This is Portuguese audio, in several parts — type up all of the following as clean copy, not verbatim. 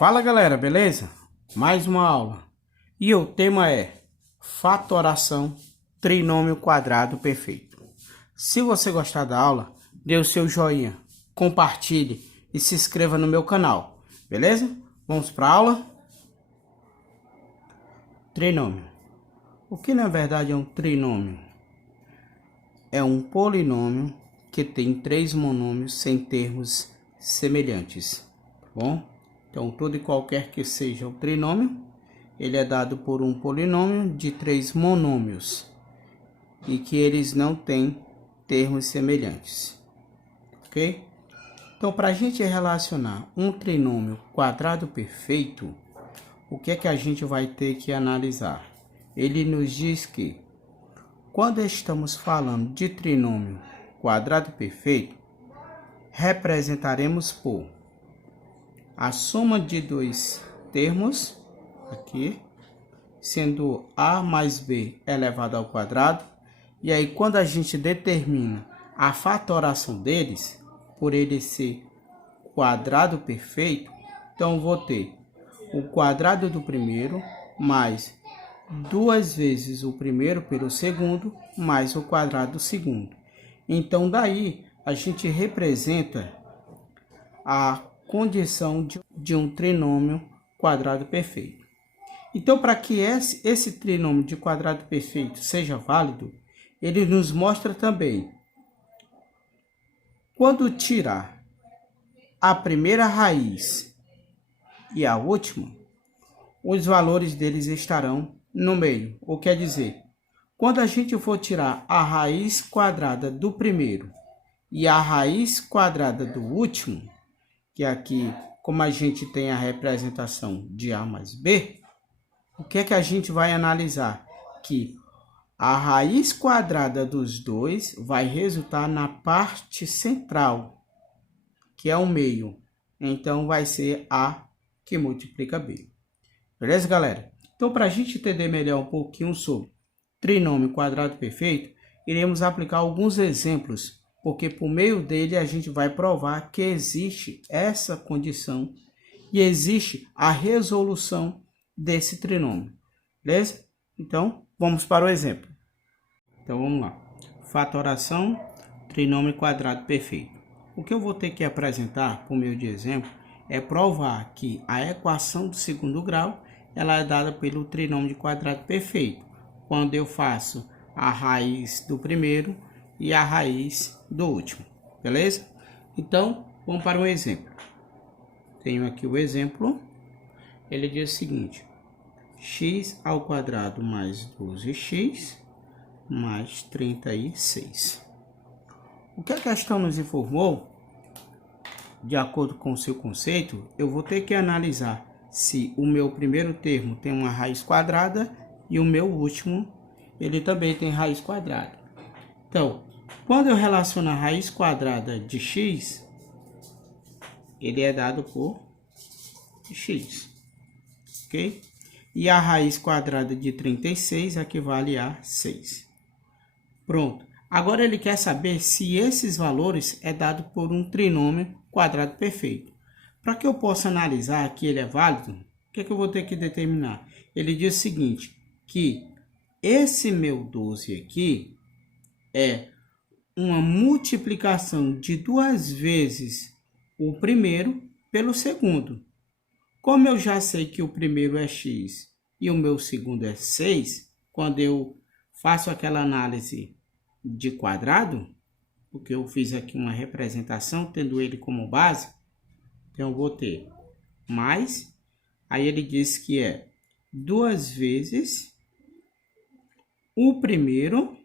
Fala galera, beleza? Mais uma aula. E o tema é fatoração trinômio quadrado perfeito. Se você gostar da aula, dê o seu joinha, compartilhe e se inscreva no meu canal, beleza? Vamos para a aula? Trinômio. O que na verdade é um trinômio? É um polinômio que tem três monômios sem termos semelhantes, tá bom? Então, todo e qualquer que seja o trinômio, ele é dado por um polinômio de três monômios e que eles não têm termos semelhantes, ok? Então, para a gente relacionar um trinômio quadrado perfeito, o que é que a gente vai ter que analisar? Ele nos diz que, quando estamos falando de trinômio quadrado perfeito, representaremos por a soma de dois termos, aqui, sendo a mais b elevado ao quadrado. E aí, quando a gente determina a fatoração deles, por ele ser quadrado perfeito, então vou ter o quadrado do primeiro mais duas vezes o primeiro pelo segundo, mais o quadrado do segundo. Então, daí, a gente representa a condição de um trinômio quadrado perfeito. Então, para que esse trinômio de quadrado perfeito seja válido, ele nos mostra também, quando tirar a primeira raiz e a última, os valores deles estarão no meio. Ou quer dizer, quando a gente for tirar a raiz quadrada do primeiro e a raiz quadrada do último, que aqui, como a gente tem a representação de A mais B, o que é que a gente vai analisar? Que a raiz quadrada dos dois vai resultar na parte central, que é o meio. Então, vai ser A que multiplica B. Beleza, galera? Então, para a gente entender melhor um pouquinho sobre trinômio quadrado perfeito, iremos aplicar alguns exemplos, porque por meio dele a gente vai provar que existe essa condição e existe a resolução desse trinômio, beleza? Então, vamos para o exemplo. Então, vamos lá. Fatoração trinômio quadrado perfeito. O que eu vou ter que apresentar por meio de exemplo é provar que a equação do segundo grau ela é dada pelo trinômio de quadrado perfeito, quando eu faço a raiz do primeiro e a raiz do último, beleza? Então, vamos para um exemplo. Tenho aqui o exemplo, ele diz o seguinte: x ao quadrado mais 12x mais 36. O que a questão nos informou? De acordo com o seu conceito, eu vou ter que analisar se o meu primeiro termo tem uma raiz quadrada e o meu último, ele também tem raiz quadrada. Então, quando eu relaciono a raiz quadrada de x, ele é dado por x, ok? E a raiz quadrada de 36 equivale a 6. Pronto. Agora ele quer saber se esses valores é dado por um trinômio quadrado perfeito. Para que eu possa analisar que ele é válido, o que eu vou ter que determinar? Ele diz o seguinte, que esse meu 12 aqui é uma multiplicação de duas vezes o primeiro pelo segundo. Como eu já sei que o primeiro é x e o meu segundo é 6, quando eu faço aquela análise de quadrado, porque eu fiz aqui uma representação tendo ele como base, então eu vou ter mais, aí ele diz que é duas vezes o primeiro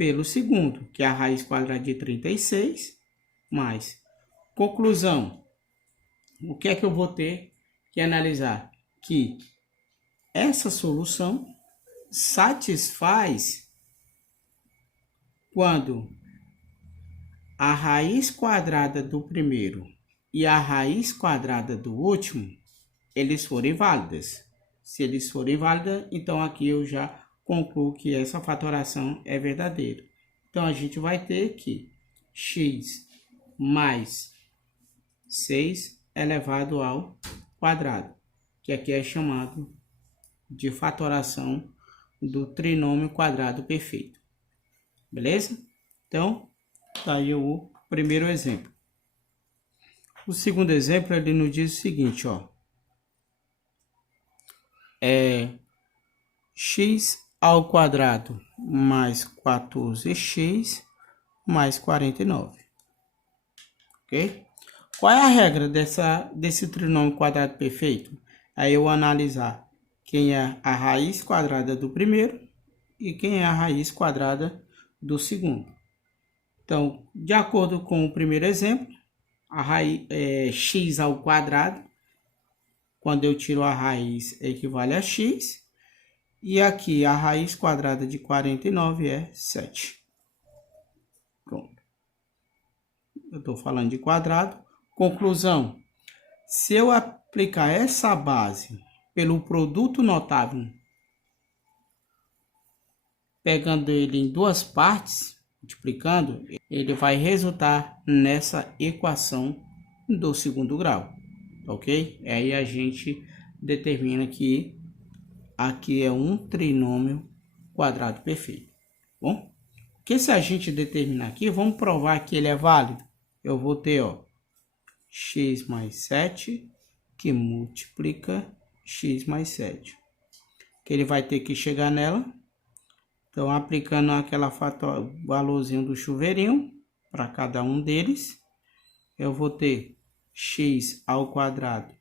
pelo segundo, que é a raiz quadrada de 36, mais. Conclusão, o que é que eu vou ter que analisar? Que essa solução satisfaz quando a raiz quadrada do primeiro e a raiz quadrada do último, eles forem válidas. Se eles forem válidas, então aqui eu já concluo que essa fatoração é verdadeira. Então, a gente vai ter que x mais 6 elevado ao quadrado, que aqui é chamado de fatoração do trinômio quadrado perfeito. Beleza? Então, tá aí o primeiro exemplo. O segundo exemplo, ele nos diz o seguinte, ó. X ao quadrado mais 14x mais 49. Ok? Qual é a regra desse trinômio quadrado perfeito? Aí eu analisar quem é a raiz quadrada do primeiro e quem é a raiz quadrada do segundo. Então, de acordo com o primeiro exemplo, a raiz x ao quadrado, quando eu tiro a raiz, equivale a x. E aqui a raiz quadrada de 49 é 7. Pronto. Eu estou falando de quadrado. Conclusão. Se eu aplicar essa base pelo produto notável, pegando ele em duas partes, multiplicando, ele vai resultar nessa equação do segundo grau. Ok? Aí a gente determina que aqui é um trinômio quadrado perfeito. Bom, porque se a gente determinar aqui, vamos provar que ele é válido. Eu vou ter, ó, x mais 7 que multiplica x mais 7. Que ele vai ter que chegar nela. Então, aplicando aquela valorzinho do chuveirinho para cada um deles, eu vou ter x ao quadrado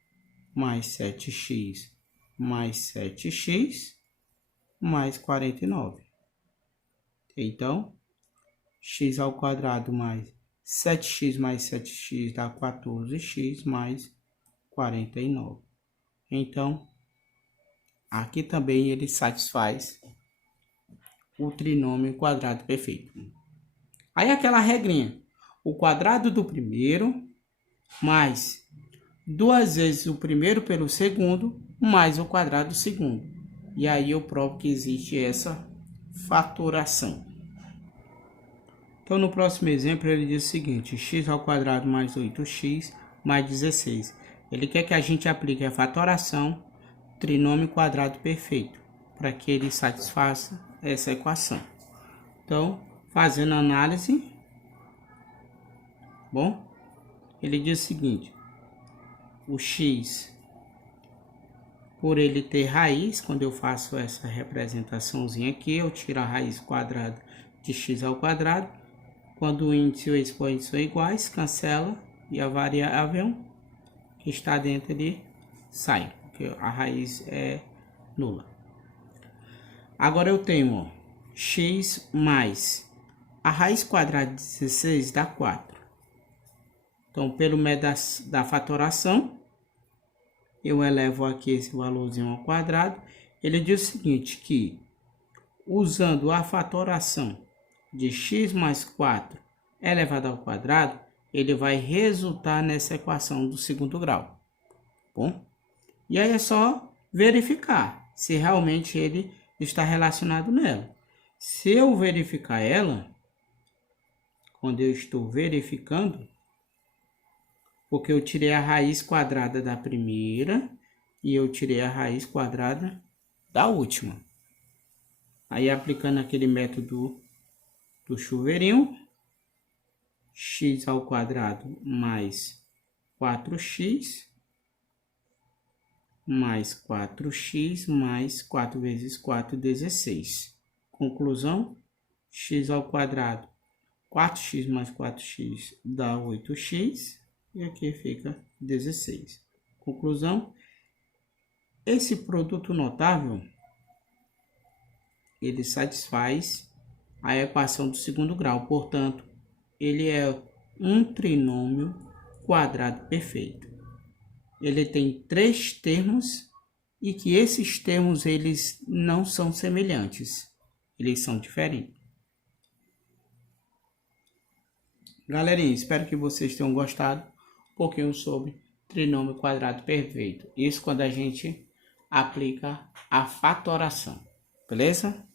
mais 7x mais 7x mais 49. Então, x ao quadrado mais 7x dá 14x mais 49. Então, aqui também ele satisfaz o trinômio quadrado perfeito. Aí aquela regrinha, o quadrado do primeiro mais 2 vezes o primeiro pelo segundo mais o quadrado do segundo. E aí eu provo que existe essa fatoração. Então, no próximo exemplo, ele diz o seguinte, x ao quadrado mais 8x mais 16. Ele quer que a gente aplique a fatoração trinômio quadrado perfeito, para que ele satisfaça essa equação. Então, fazendo análise, bom, ele diz o seguinte, o x, por ele ter raiz, quando eu faço essa representaçãozinha aqui, eu tiro a raiz quadrada de x ao quadrado. Quando o índice e o expoente são iguais, cancela e a variável que está dentro ali sai, porque a raiz é nula. Agora eu tenho, ó, x mais a raiz quadrada de 16 dá 4. Então, pelo método da fatoração, eu elevo aqui esse valorzinho ao quadrado. Ele diz o seguinte, que usando a fatoração de x mais 4 elevado ao quadrado, ele vai resultar nessa equação do segundo grau. Bom, e aí é só verificar se realmente ele está relacionado nela. Se eu verificar ela, quando eu estou verificando, porque eu tirei a raiz quadrada da primeira e eu tirei a raiz quadrada da última. Aí aplicando aquele método do chuveirinho, x ao quadrado mais 4x mais 4x mais 4 vezes 4, 16. Conclusão, x ao quadrado, 4x mais 4x dá 8x e aqui fica 16. Conclusão, esse produto notável, ele satisfaz a equação do segundo grau, portanto, ele é um trinômio quadrado perfeito. Ele tem 3 termos e que esses termos eles não são semelhantes, eles são diferentes. Galerinha, espero que vocês tenham gostado um pouquinho sobre trinômio quadrado perfeito. Isso quando a gente aplica a fatoração, beleza?